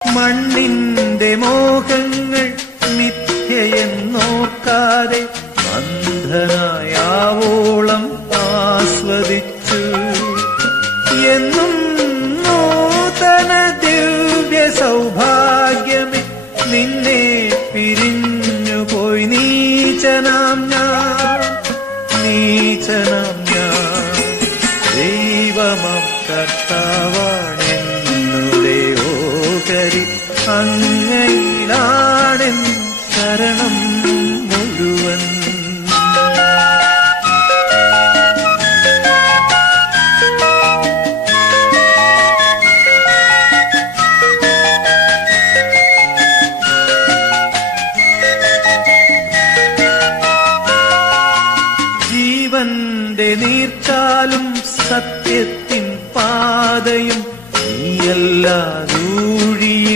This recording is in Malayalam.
മണ്ണിന്റെ മോഹങ്ങൾ മിഥ്യയെന്നോർക്കാതെ അന്ധനായാവോളം ആസ്വദിച്ചു. എന്നും നൂതന ദിവ്യ സൗഭാഗ്യമേ, നിന്നെ പിരിഞ്ഞുപോയി നീചനാം ഞാൻ. ദൈവമാം കർത്താവാണെന്നുടെ ഓഹരി, അങ്ങയിലാണെൻ ശരണം.